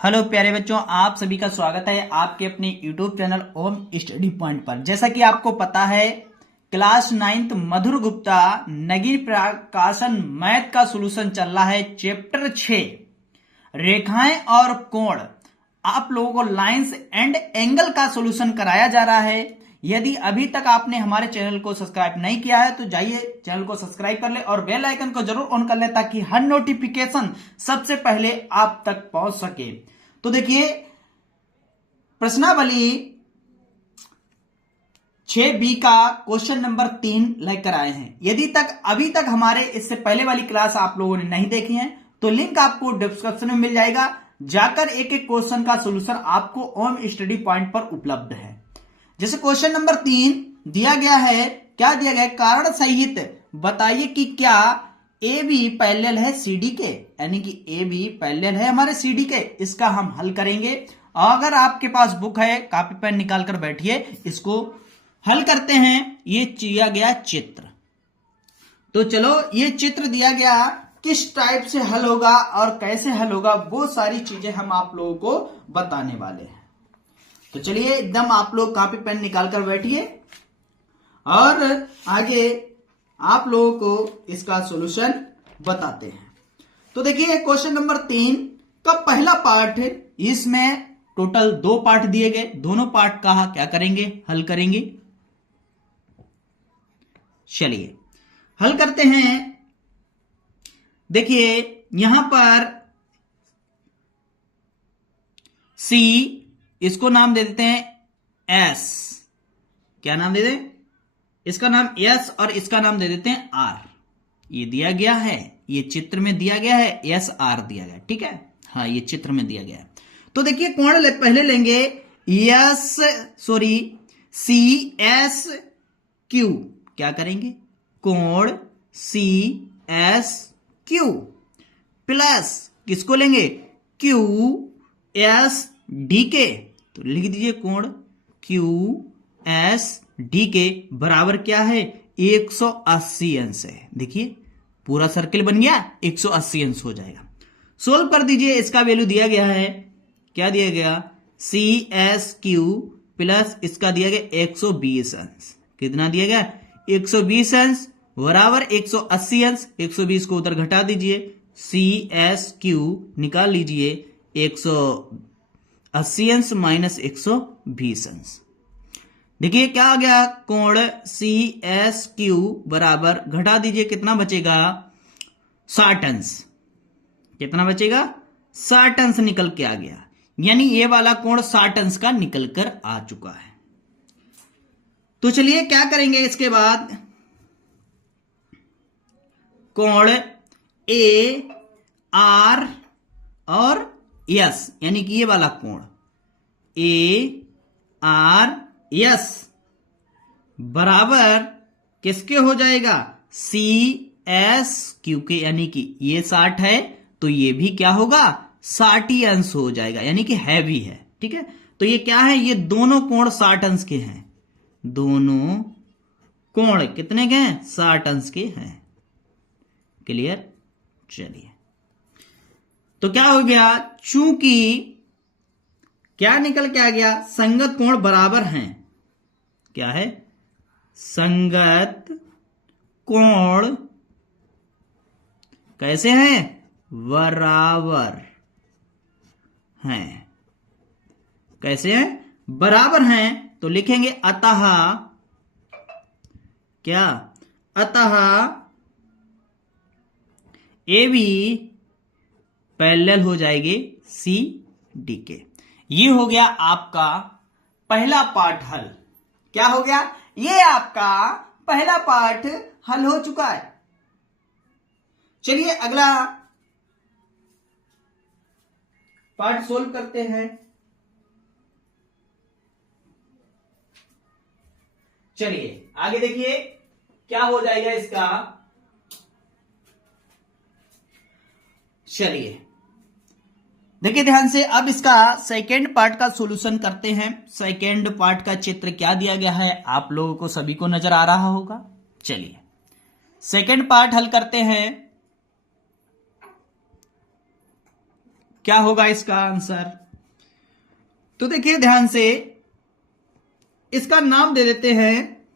Hello प्यारे बच्चों, आप सभी का स्वागत है आपके अपने YouTube चैनल ओम स्टडी पॉइंट पर। जैसा कि आपको पता है, क्लास 9th मधुर गुप्ता नगीन प्रकाशन मैथ का सॉल्यूशन चल रहा है। चैप्टर 6 रेखाएं और कोण, आप लोगों को लाइंस एंड एंगल का सॉल्यूशन कराया जा रहा है। यदि अभी तक आपने हमारे चैनल को सब्सक्राइब नहीं किया है तो जाइए चैनल को सब्सक्राइब कर ले और बेल आइकन को जरूर ऑन कर ले ताकि हर नोटिफिकेशन सबसे पहले आप तक पहुंच सके। तो देखिए, प्रश्नावली 6B का क्वेश्चन नंबर 3 लेकर आए हैं। यदि अभी तक हमारे इससे पहले वाली क्लास आप लोगों ने नहीं देखी है तो लिंक आपको डिस्क्रिप्शन में मिल जाएगा, जाकर एक एक क्वेश्चन का सॉल्यूशन आपको ओम स्टडी पॉइंट पर उपलब्ध है। जैसे क्वेश्चन नंबर 3 दिया गया है, क्या दिया गया है, कारण सहित बताइए कि क्या ए बी पैरेलल है CD के, यानी कि ए बी पैरेलल है हमारे CD के। इसका हम हल करेंगे। अगर आपके पास बुक है, कॉपी पेन निकाल कर बैठिए, इसको हल करते हैं। ये दिया गया चित्र, तो चलो ये चित्र दिया गया, किस टाइप से हल होगा और कैसे हल होगा वो सारी चीजें हम आप लोगों को बताने वाले हैं। तो चलिए एकदम आप लोग कॉपी पेन निकाल कर बैठिए और आगे आप लोगों को इसका सॉल्यूशन बताते हैं। तो देखिए क्वेश्चन नंबर 3 का पहला पार्ट, इसमें टोटल 2 पार्ट दिए गए, दोनों पार्ट का क्या करेंगे, हल करेंगे। चलिए हल करते हैं। देखिए यहां पर C, इसको नाम दे देते हैं S। क्या नाम दे दें, इसका नाम S और इसका नाम दे देते हैं R। ये दिया गया है, ये चित्र में दिया गया है, SR दिया गया, ठीक है। हाँ, ये चित्र में दिया गया है। तो देखिए कोण पहले लेंगे CSQ। क्या करेंगे, कोण CSQ प्लस किसको लेंगे, QSDK। तो लिख दीजिए कोण QSDK बराबर क्या है, 180 अंश है। देखिए पूरा सर्किल बन गया, 180 अंश हो जाएगा। सोल्व कर दीजिए, इसका वैल्यू दिया गया है, क्या दिया गया, CSQ प्लस इसका दिया गया 120 अंश। कितना दिया गया, 120 अंश बराबर 180 अंश। 120 को उधर घटा दीजिए, CSQ निकाल लीजिए, 180 अंश माइनस 120 अंश। देखिए क्या आ गया, कोण CSQ बराबर, घटा दीजिए कितना बचेगा, 60 अंश। कितना बचेगा, 60 अंश निकल के आ गया, यानी ये वाला कोण 60 अंश का निकल कर आ चुका है। तो चलिए क्या करेंगे, इसके बाद कोण AR और S, यानी कि ये वाला कोण ARS बराबर किसके हो जाएगा, CSQ के, यानी कि ये 60 है तो ये भी क्या होगा, 60 अंश हो जाएगा, यानी कि हैवी है, ठीक है। तो ये क्या है, ये दोनों कोण 60 अंश के हैं, दोनों कोण कितने के हैं, 60 अंश के हैं। क्लियर। चलिए तो क्या हो गया, चूंकि क्या निकल के आ गया, संगत कोण बराबर हैं। क्या है, संगत कोण कैसे हैं, बराबर हैं। कैसे हैं, बराबर हैं। तो लिखेंगे अतः, क्या, अतः AB पैरेलल हो जाएगी CD के। ये हो गया आपका पहला पार्ट हल। क्या हो गया, ये आपका पहला पार्ट हल हो चुका है। चलिए अगला पार्ट सोल्व करते हैं। चलिए आगे देखिए क्या हो जाएगा इसका। चलिए देखिए ध्यान से, अब इसका सेकेंड पार्ट का सॉल्यूशन करते हैं। सेकेंड पार्ट का चित्र क्या दिया गया है, आप लोगों को सभी को नजर आ रहा होगा। चलिए सेकेंड पार्ट हल करते हैं। क्या होगा इसका आंसर? तो देखिए ध्यान से, इसका नाम दे देते हैं,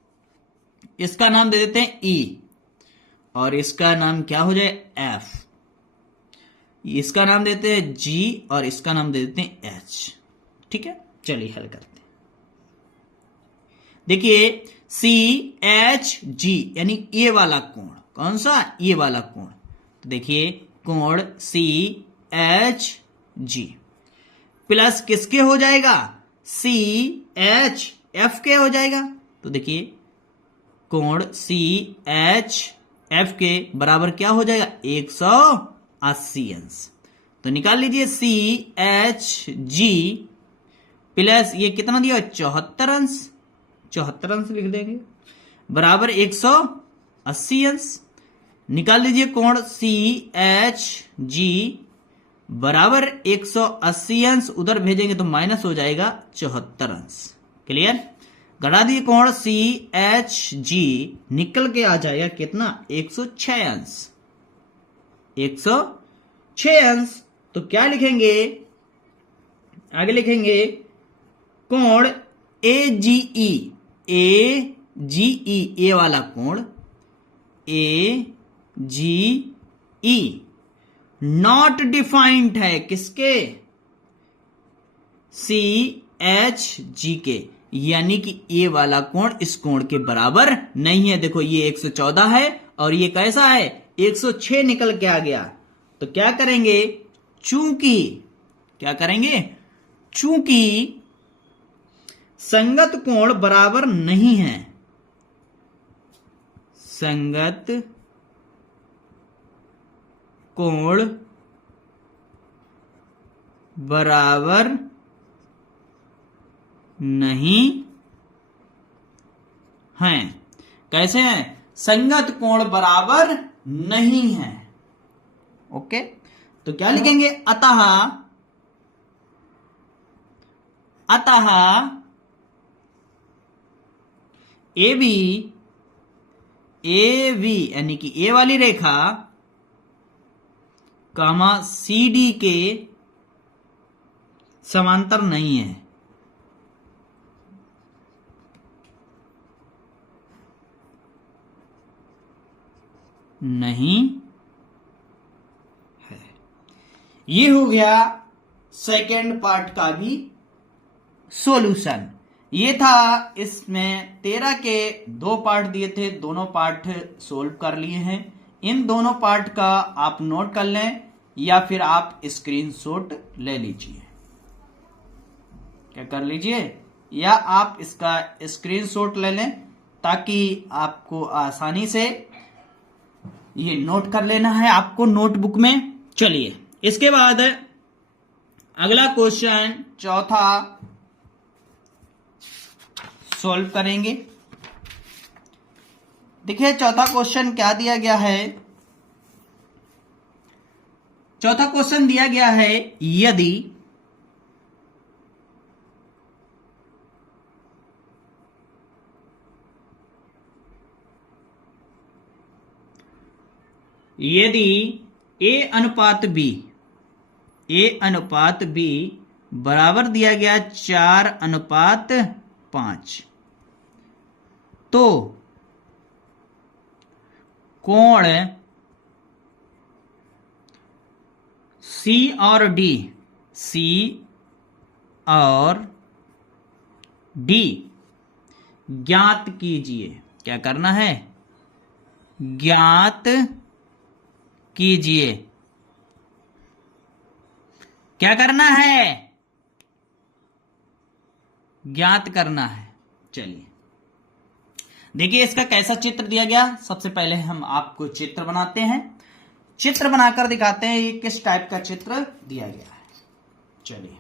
इसका नाम दे देते हैं ई, और इसका नाम क्या हो जाए? एफ। इसका नाम देते हैं जी और इसका नाम दे देते हैं एच। ठीक है, चलिए हल करते हैं। देखिए सी एच जी यानी ये वाला कोण, कौन सा? ये वाला कोण। तो देखिए कोण सी एच जी प्लस किसके हो जाएगा? सी एच एफ के हो जाएगा। तो देखिए कोण सी एच एफ के बराबर क्या हो जाएगा? 180 अंश। तो निकाल लीजिए सी एच जी प्लस ये कितना दिया? 74 अंश। 74 अंश लिख देंगे बराबर 180 अंश। निकाल लीजिए कोण सी एच जी बराबर 180 अंश, उधर भेजेंगे तो माइनस हो जाएगा 74 अंश। क्लियर? घटा दिए कोण सी एच जी, निकल के आ जाएगा कितना? 106 अंश। 106 अंश। तो क्या लिखेंगे? आगे लिखेंगे कोण ए जी ई, ए जी ई, ए वाला कोण ए जी ई नॉट डिफाइंड है किसके? सी एच जी के, यानी कि ये वाला कोण इस कोण के बराबर नहीं है। देखो ये 114 है और ये कैसा है? 106 निकल के आ गया। तो क्या करेंगे? चूंकि क्या करेंगे? चूंकि संगत कोण बराबर नहीं है, संगत कोण बराबर नहीं है। कैसे हैं? संगत कोण बराबर नहीं है। ओके, तो क्या लिखेंगे? अतः ए बी यानी कि ए वाली रेखा कामा सी डी के समांतर नहीं है। नहीं है। ये हो गया सेकेंड पार्ट का भी सॉल्यूशन। ये था, इसमें 13 के 2 पार्ट दिए थे, दोनों पार्ट सोल्व कर लिए हैं। इन दोनों पार्ट का आप नोट कर लें या फिर आप स्क्रीनशॉट ले लीजिए। क्या कर लीजिए? या आप इसका स्क्रीनशॉट ले लें ताकि आपको आसानी से ये नोट कर लेना है आपको नोटबुक में। चलिए इसके बाद अगला क्वेश्चन चौथा सॉल्व करेंगे। देखिए चौथा क्वेश्चन क्या दिया गया है? चौथा क्वेश्चन दिया गया है यदि ए अनुपात बी बराबर दिया गया 4:5, तो कोण सी और डी ज्ञात कीजिए। क्या करना है? ज्ञात कीजिए। क्या करना है? ज्ञात करना है। चलिए देखिए इसका कैसा चित्र दिया गया। सबसे पहले हम आपको चित्र बनाते हैं, चित्र बनाकर दिखाते हैं ये किस टाइप का चित्र दिया गया है। चलिए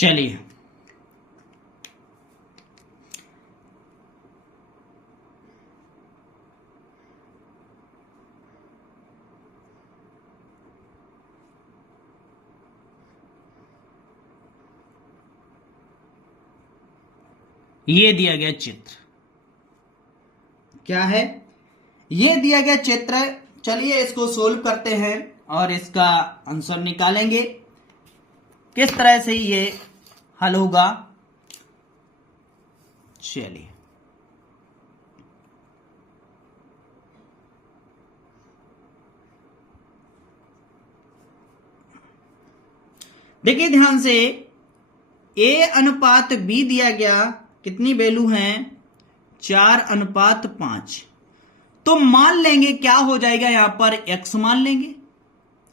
चलिए ये दिया गया चित्र क्या है? ये दिया गया चित्र। चलिए इसको सोल्व करते हैं और इसका आंसर निकालेंगे। किस तरह से ये हल होगा, चलिए देखिए ध्यान से, A अनुपात B दिया गया, कितनी वैल्यू है? 4:5। तो मान लेंगे क्या हो जाएगा, यहां पर x मान लेंगे,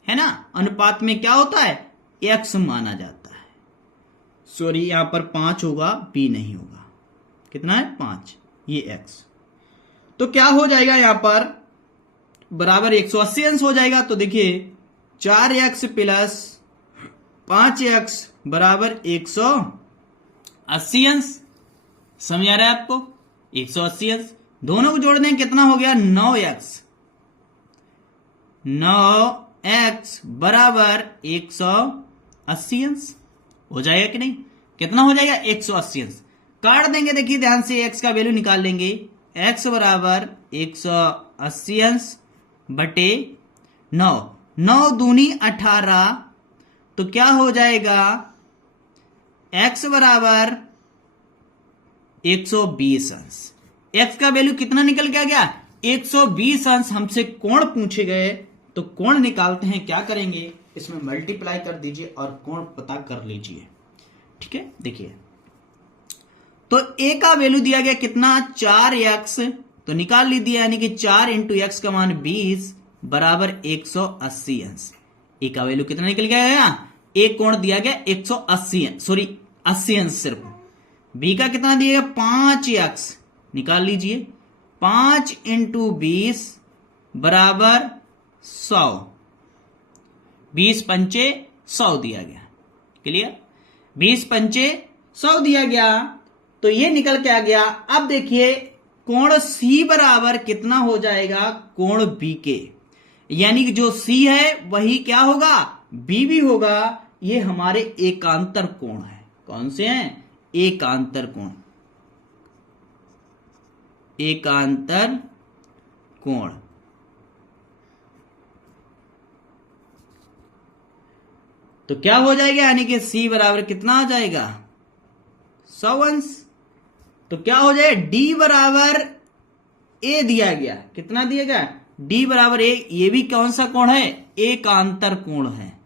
है ना। अनुपात में क्या होता है? x माना जाता है। सॉरी, यहां पर 5 होगा, b नहीं होगा। कितना है? 5, ये x। तो क्या हो जाएगा यहां पर? बराबर 180 अंश हो जाएगा। तो देखिए 4x प्लस 5x बराबर 180 अंश। समझ आ रहा है आपको? 180 अंश दोनों को जोड़ दें, कितना हो गया? 9x। 9x बराबर 180 अंश हो जाएगा कि नहीं? कितना हो जाएगा? 180 अंश। काट देंगे, देखिए ध्यान से, x का वैल्यू निकाल लेंगे। x बराबर 180 अंश बटे 9। 9 दूनी 18, तो क्या हो जाएगा? x बराबर 120 अंश। x का वैल्यू कितना निकल के आ गया? 120 अंश। हमसे कोण पूछे गए, तो कोण निकालते हैं। क्या करेंगे? इसमें मल्टीप्लाई कर दीजिए और कोण पता कर लीजिए। ठीक है, देखिए तो a का वैल्यू दिया गया कितना? 4x, तो निकाल लीजिए, यानी कि 4 इंटू x का मान 20 बराबर 180 अंश। a का वैल्यू कितना निकल गया? a कोण दिया गया 180 अंश, सॉरी 80 अंश सिर्फ। b का कितना दिया गया? 5x, निकाल लीजिए। 5 इंटू 20 बराबर 100। 20 पंचे 100 दिया गया। क्लियर? 20 पंचे 100 दिया गया, तो ये निकल के आ गया। अब देखिए कोण C बराबर कितना हो जाएगा? कोण B के, यानी कि जो C है वही क्या होगा? B भी होगा। ये हमारे एकांतर कोण है। कौन से हैं? एकांतर कोण। एकांतर कोण। तो क्या हो जाएगा? यानी कि C बराबर कितना आ जाएगा? 100 अंश। तो क्या हो जाएगा? D बराबर A दिया गया, कितना दिया गया? D बराबर A। ये भी कौन सा कोण है? एकांतर कोण है।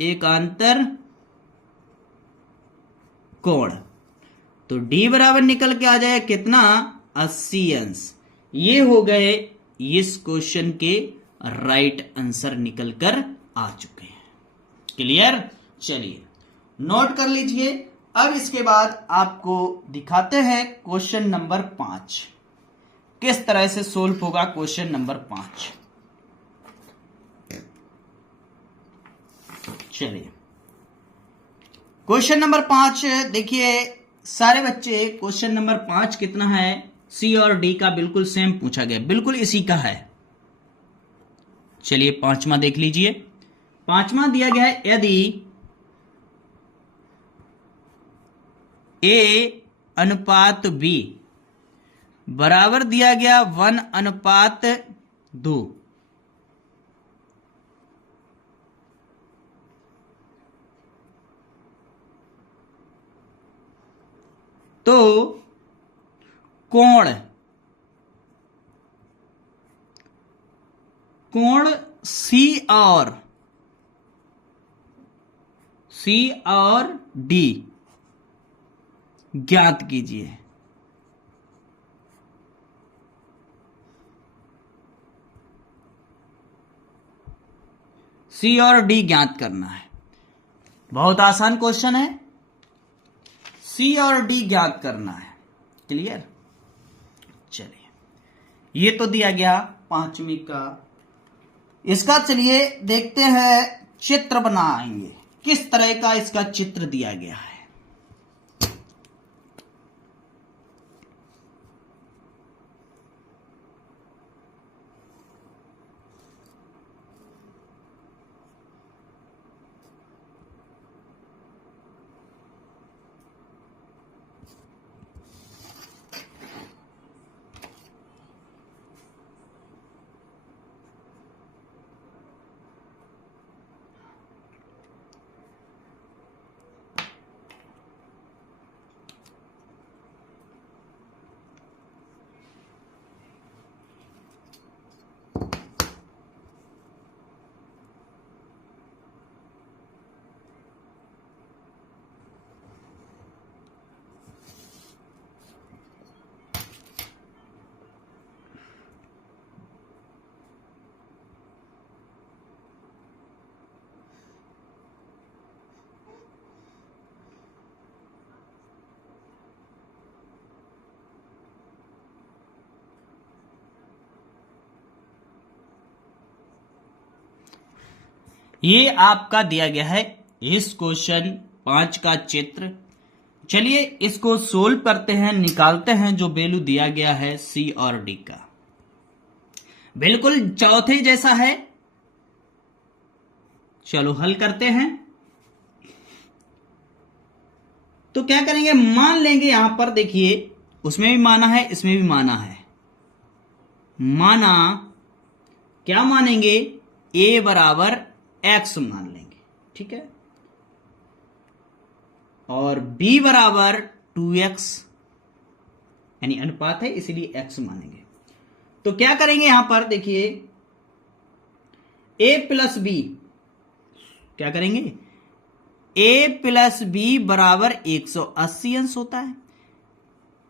एकांतर कोण। तो D बराबर निकल के आ जाए कितना? 80 अंश। ये हो गए इस क्वेश्चन के राइट आंसर निकल कर आ चुके हैं। क्लियर? चलिए नोट कर लीजिए। अब इसके बाद आपको दिखाते हैं क्वेश्चन नंबर 5 किस तरह से सोल्व होगा। क्वेश्चन नंबर 5, चलिए क्वेश्चन नंबर 5 देखिए सारे बच्चे, क्वेश्चन नंबर 5 कितना है? सी और डी का बिल्कुल सेम पूछा गया, बिल्कुल इसी का है। चलिए पांचवा देख लीजिए। पांचवा दिया गया है, यदि A अनुपात B बराबर दिया गया 1:2, तो कोण C और D ज्ञात कीजिए। C और D ज्ञात करना है। बहुत आसान क्वेश्चन है। C और D ज्ञात करना है। क्लियर? चलिए ये तो दिया गया पांचवी का। इसका चलिए देखते हैं चित्र बनाएंगे। किस तरह का इसका चित्र दिया गया है। ये आपका दिया गया है इस क्वेश्चन 5 का चित्र। चलिए इसको सोल्व करते हैं, निकालते हैं जो वैल्यू दिया गया है सी और डी का। बिल्कुल चौथे जैसा है। चलो हल करते हैं। तो क्या करेंगे, मान लेंगे यहां पर देखिए, उसमें भी माना है इसमें भी माना है। माना क्या मानेंगे, a बराबर x मान लेंगे, ठीक है, और b बराबर 2x, यानी अनुपात है इसलिए x मानेंगे। तो क्या करेंगे यहां पर देखिए, a प्लस बी, क्या करेंगे, a प्लस बी बराबर 180 अंश होता है।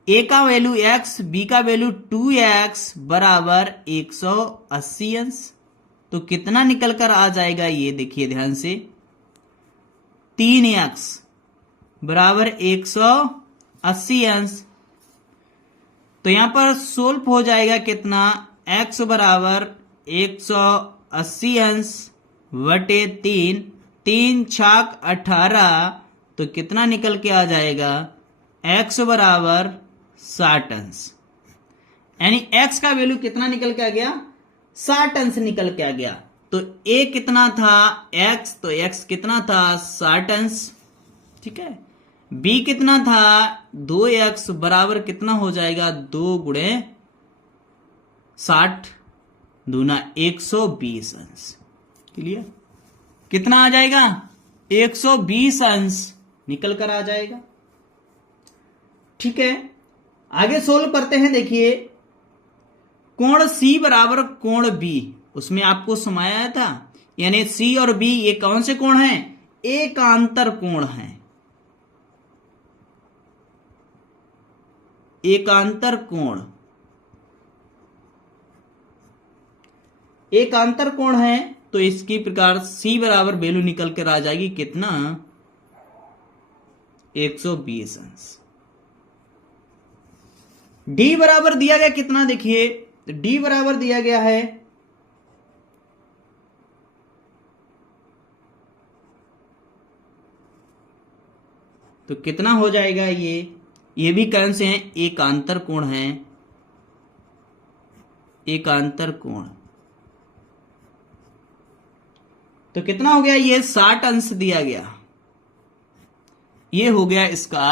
a का वैल्यू x, b का वैल्यू 2x बराबर 180 अंश। तो कितना निकल कर आ जाएगा, ये देखिए ध्यान से, 3x बराबर 180 अंश। तो यहां पर सोल्व हो जाएगा कितना, x बराबर 180 अंश बटे 3, 3 छाक 18, तो कितना निकल के आ जाएगा, x बराबर 60 अंश। यानी x का वैल्यू कितना निकल के आ गया, 60 अंश निकल के आ गया। तो a कितना था x, तो x कितना था 60 अंश, ठीक है। b कितना था 2x बराबर कितना हो जाएगा, 2 गुणे 60 दूना 120 अंश। क्लियर, कितना आ जाएगा, 120 अंश निकल कर आ जाएगा, ठीक है। आगे सोल्व करते हैं। देखिए कोण C बराबर कोण B, उसमें आपको समाया था, यानी C और B ये कौन से कोण हैं, एकांतर कोण हैं। एकांतर कोण, एकांतर कोण है। तो इसकी प्रकार C बराबर वैल्यू निकल कर आ जाएगी कितना, 120 अंश। D बराबर दिया गया कितना, देखिए D बराबर दिया गया है तो कितना हो जाएगा, ये भी कौन से हैं, एकांतर कोण है, एकांतर कोण। तो कितना हो गया, ये 60 अंश दिया गया। ये हो गया इसका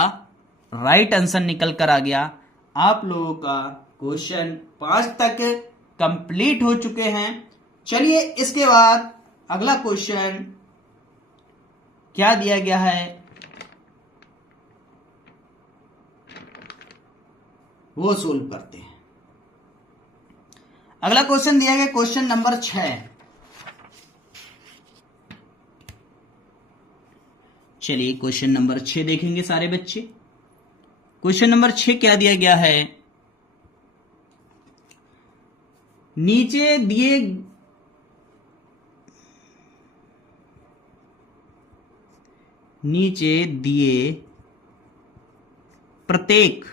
राइट आंसर निकल कर आ गया। आप लोगों का क्वेश्चन 5 तक कंप्लीट हो चुके हैं। चलिए इसके बाद अगला क्वेश्चन क्या दिया गया है वो सोल्व करते हैं। अगला क्वेश्चन दिया गया क्वेश्चन नंबर 6। चलिए क्वेश्चन नंबर 6 देखेंगे सारे बच्चे। क्वेश्चन नंबर 6 क्या दिया गया है, नीचे दिए प्रत्येक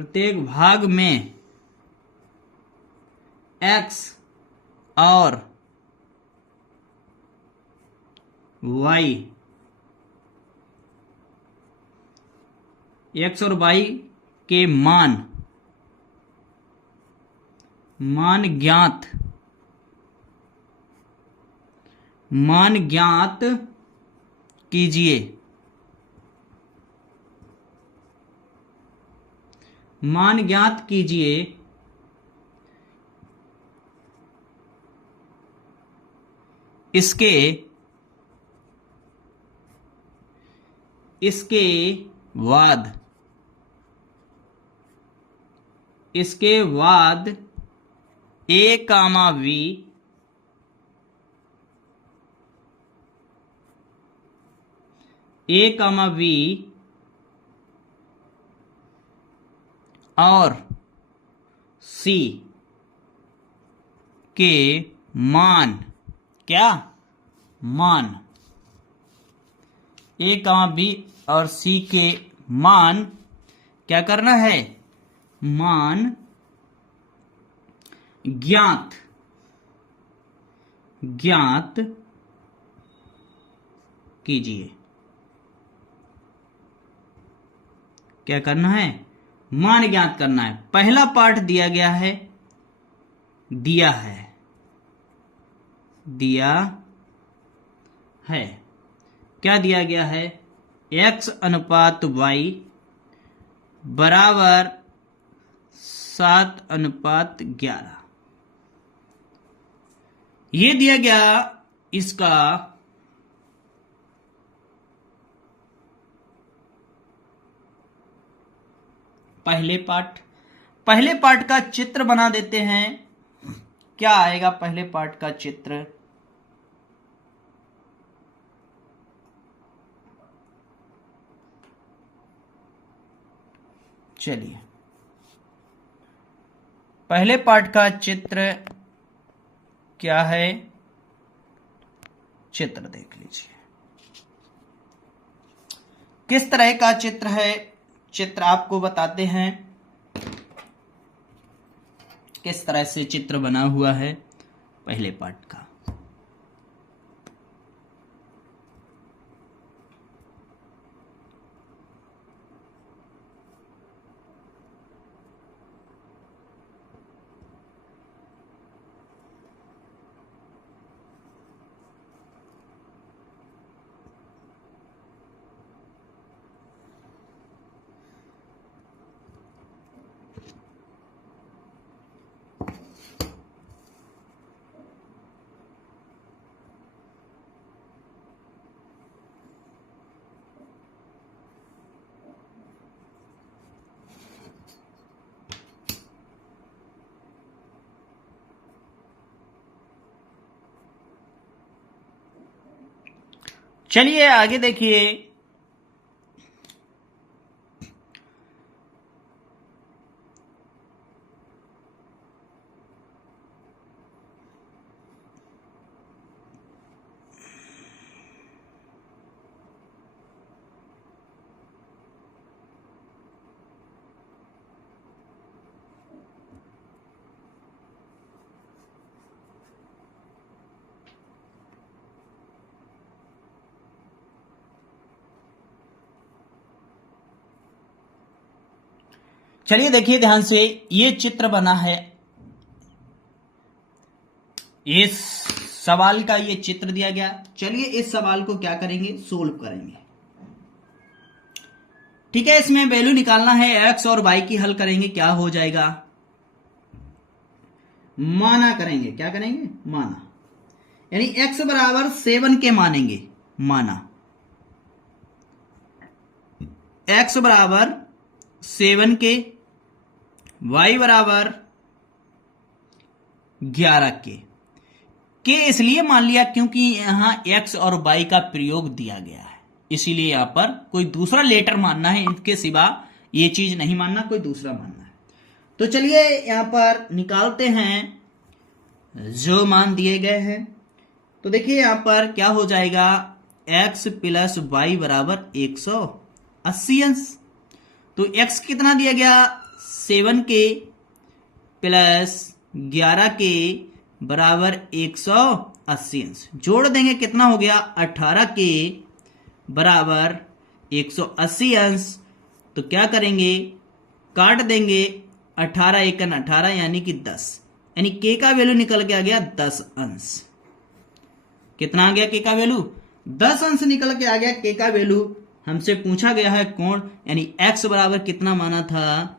प्रत्येक भाग में x और y, x और y के मान ज्ञात कीजिए। मान ज्ञात कीजिए इसके बाद a, v और c के मान a, b और c के मान क्या करना है? मान ज्ञात कीजिए। क्या करना है? मान ज्ञात करना है। पहला पार्ट दिया है क्या दिया गया है? x अनुपात y बराबर 7:11। ये दिया गया इसका पहले पार्ट का चित्र बना देते हैं। क्या आएगा पहले पार्ट का चित्र? चलिए पहले पार्ट का चित्र क्या है? चित्र देख लीजिए किस तरह का चित्र है। चित्र आपको बताते हैं किस तरह से चित्र बना हुआ है पहले पार्ट का। चलिए आगे देखिए। चलिए देखिए ध्यान से, ये चित्र बना है। इस सवाल का ये चित्र दिया गया। चलिए इस सवाल को क्या करेंगे? सोल्व करेंगे। ठीक है, इसमें वैल्यू निकालना है। एक्स और वाई की हल करेंगे, क्या हो जाएगा? माना करेंगे। क्या करेंगे? माना, यानी एक्स बराबर 7 के मानेंगे। माना एक्स बराबर 7 के, y बराबर 11 के इसलिए मान लिया क्योंकि यहां x और y का प्रयोग दिया गया है, इसीलिए यहां पर कोई दूसरा लेटर मानना है, इनके सिवा ये चीज नहीं मानना, कोई दूसरा मानना है। तो चलिए यहां पर निकालते हैं जो मान दिए गए हैं। तो देखिए यहां पर क्या हो जाएगा? x प्लस वाई बराबर 180 अंश। तो x कितना दिया गया? 7k प्लस 11k बराबर 180 अंश। जोड़ देंगे कितना हो गया 18k बराबर 180 अंश। तो क्या करेंगे काट देंगे 18 एकन 18 यानी कि 10, यानी k का वैल्यू निकल के आ गया 10 अंश। कितना आ गया k का वैल्यू 10 अंश निकल के आ गया k का वैल्यू। हमसे पूछा गया है कोण, यानी x बराबर कितना माना था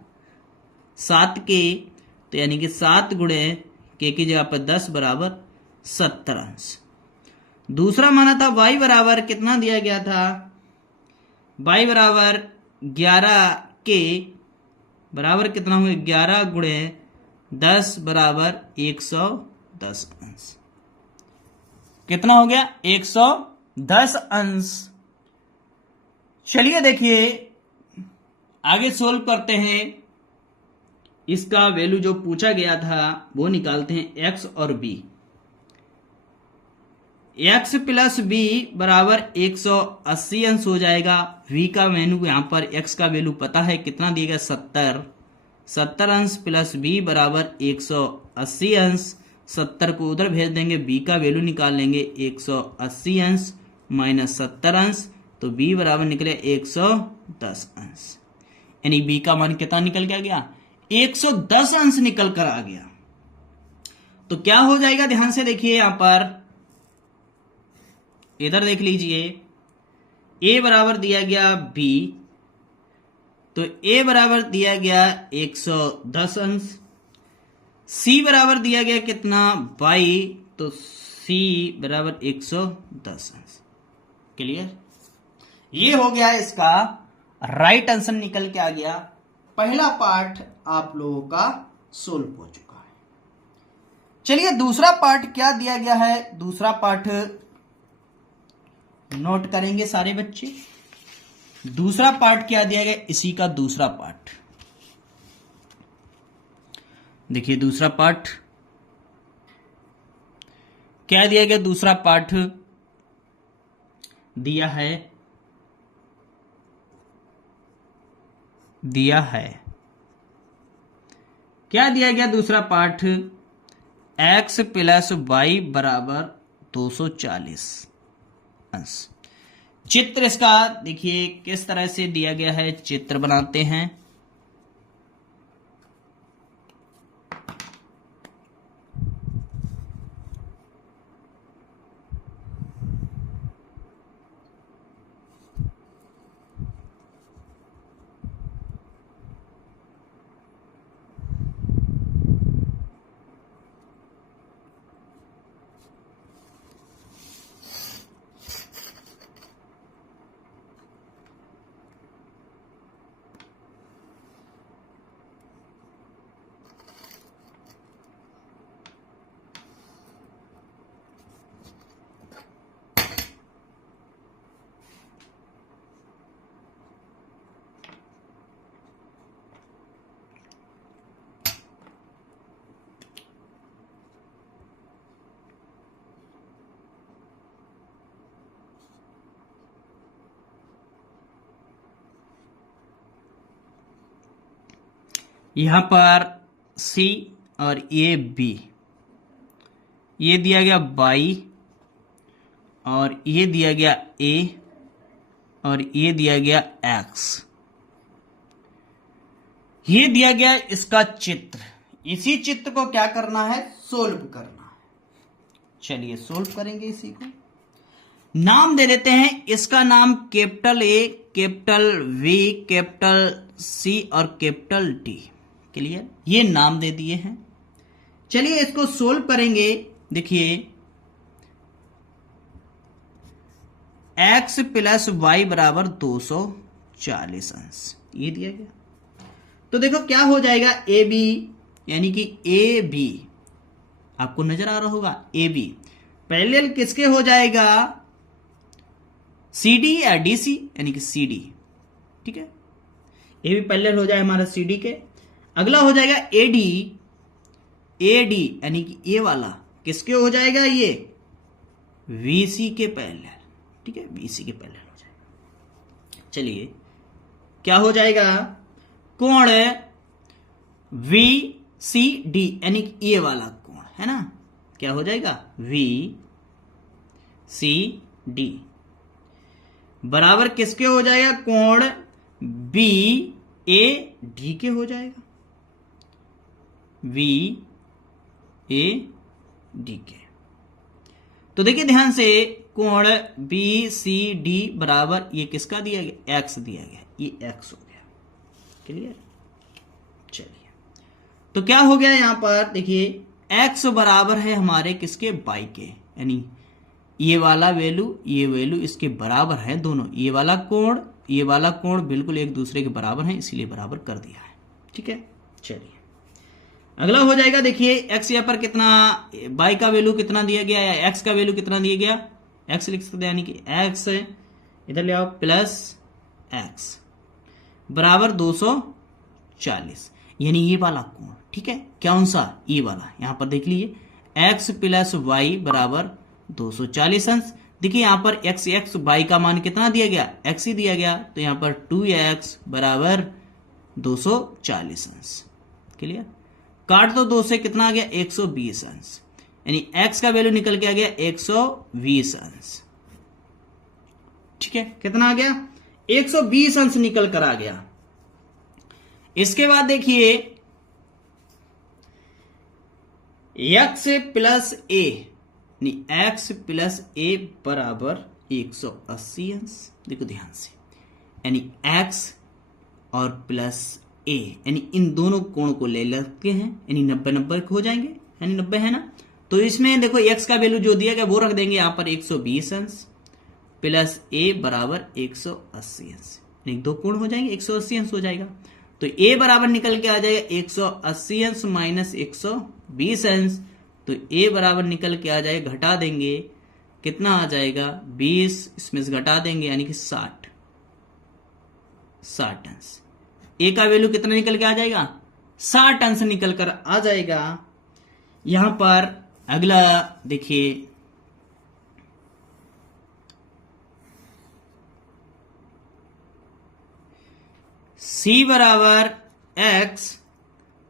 7k, तो यानी कि 7 गुणे k की जगह पर 10 बराबर 70 अंश। दूसरा माना था y बराबर कितना दिया गया था, y बराबर 11k बराबर कितना हुआ 11 गुणे 10 बराबर 110 अंश। कितना हो गया 110 अंश। चलिए देखिए आगे सोल्व करते हैं। इसका वैल्यू जो पूछा गया था वो निकालते हैं x और b। x प्लस b बराबर 180 अंश हो जाएगा। v का वैल्यू यहां पर x का वैल्यू पता है कितना दिएगा 70 अंश प्लस b बराबर 180 अंश। 70 को उधर भेज देंगे, b का वैल्यू निकाल लेंगे 180 अंश माइनस 70 अंश, तो b बराबर निकले 110 अंश। यानी b का मान कितना निकल के आ गया 110 अंश निकल कर आ गया। तो क्या हो जाएगा ध्यान से देखिए, यहां पर इधर देख लीजिए a बराबर दिया गया b, तो a बराबर दिया गया 110 अंश, c बराबर दिया गया कितना y, तो c बराबर 110 अंश। क्लियर, ये हो गया इसका राइट आंसर निकल के आ गया। पहला पार्ट आप लोगों का सोल्व हो चुका है। चलिए दूसरा पार्ट क्या दिया गया है, दूसरा पार्ट नोट करेंगे सारे बच्चे। दूसरा पार्ट क्या दिया गया, इसी का दूसरा पार्ट देखिए। दूसरा पार्ट क्या दिया गया, दूसरा पार्ट दिया है क्या दिया गया दूसरा पार्ट, x प्लस वाई बराबर 240 अंश। चित्र इसका देखिए किस तरह से दिया गया है, चित्र बनाते हैं। यहां पर C और ये B, ये दिया गया Y और ये दिया गया A और ये दिया गया X। ये दिया गया इसका चित्र। इसी चित्र को क्या करना है, सोल्व करना है। चलिए सोल्व करेंगे। इसी को नाम दे देते हैं। इसका नाम capital A, capital V, capital C और कैपिटल D। क्लियर, ये नाम दे दिए हैं। चलिए इसको सोल्व करेंगे। देखिए x प्लस वाई बराबर 240 अंश, ये दिया गया। तो देखो क्या हो जाएगा, ए बी, यानी कि ए बी आपको नजर आ रहा होगा, ए बी पैरेलल किसके हो जाएगा, सी डी या डी सी, यानी कि सी डी। ठीक है, ए बी पैरेलल हो जाए हमारा सी डी के। अगला हो जाएगा ए डी, ए डी यानी कि ए वाला किसके हो जाएगा, ये वीसी के पैरेलल। ठीक है, वीसी के पैरेलल हो जाएगा। चलिए क्या हो जाएगा, कोण VCD यानी ये वाला कोण है ना, क्या हो जाएगा VCD बराबर किसके हो जाएगा, कोण BAD के हो जाएगा, VAD के। तो देखिए ध्यान से, कोण BCD बराबर ये किसका दिया गया, x दिया गया, ये x हो गया। क्लियर, चलिए तो क्या हो गया यहां पर देखिए, x बराबर है हमारे किसके, y के, यानी ये वाला वैल्यू इसके बराबर है दोनों, ये वाला कोण बिल्कुल एक दूसरे के बराबर है, इसीलिए बराबर कर दिया है। ठीक है, चलिए अगला हो जाएगा। देखिए x यहाँ पर कितना, y का वैल्यू कितना दिया गया है, x का वैल्यू कितना दिया गया, x लिख सकते हैं, यानी कि x इधर ले आओ प्लस x बराबर 240, यानी ये वाला कोण। ठीक है, कौन सा, ये वाला, यहां पर देख लीजिए x प्लस वाई बराबर 240 अंश। देखिए यहां पर x y का मान कितना दिया गया, x ही दिया गया, तो यहां पर 2x बराबर 240 अंश। क्लियर, काट दो 2 से, कितना आ गया 120 अंश, यानी x का वैल्यू निकल के आ गया 120 अंश। ठीक है, कितना आ गया 120 अंश निकल कर आ गया। इसके बाद देखिए x plus a, x plus a बराबर 180 अंश। देखो ध्यान से, यानी x और प्लस a, यानी इन दोनों कोण को ले लेते हैं, यानी 90 हो जाएंगे, यानी 90 है ना। तो इसमें देखो x का वैल्यू जो दिया गया वो रख देंगे यहां पर 120 अंश प्लस a बराबर 180 अंश, यानी दो कोण हो जाएंगे, 180 अंश हो जाएगा। तो a बराबर निकल के आ जाएगा 180 अंश माइनस 120 अंश, तो a बराबर निकल के आ जाएगा, घटा देंगे कितना आ जाएगा 20, इसमें से घटा देंगे यानी कि 60 अंश। a का वैल्यू कितना निकल के आ जाएगा, 60 अंश निकल कर आ जाएगा। यहां पर अगला देखिए, c बराबर x,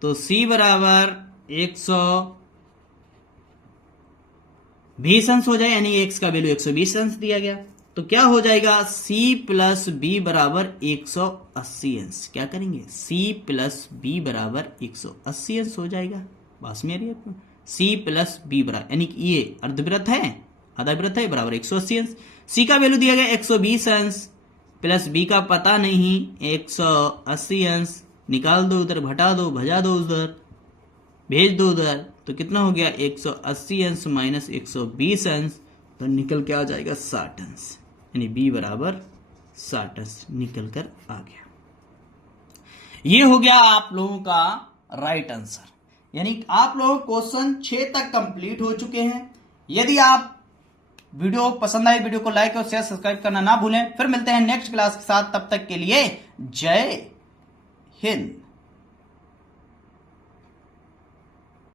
तो c बराबर 120 अंश हो जाए, यानी x का वैल्यू 120 अंश दिया गया। तो क्या हो जाएगा, c प्लस b बराबर 180 अंश। क्या करेंगे, c प्लस b बराबर 180 अंश हो जाएगा। बात में आ रही है आपको, c प्लस b बराबर, यानी कि ये अर्धवृत्त है, आधा वृत्त है, बराबर 180 अंश। c का वैल्यू दिया गया 120 अंश प्लस b का पता नहीं 180 अंश, निकाल दो उधर, घटा दो, भजा दो उधर, भेज दो उधर, तो कितना हो गया 180 अंश माइनस 120 अंश, तो निकल के आ जाएगा 60 अंश, यानी b बराबर 60 अंश निकल कर आ गया। ये हो गया आप लोगों का राइट आंसर, यानी आप लोग क्वेश्चन 6 तक कंप्लीट हो चुके हैं। यदि आप वीडियो पसंद आए, वीडियो को लाइक और शेयर सब्सक्राइब करना ना भूलें। फिर मिलते हैं नेक्स्ट क्लास के साथ, तब तक के लिए जय हिंद।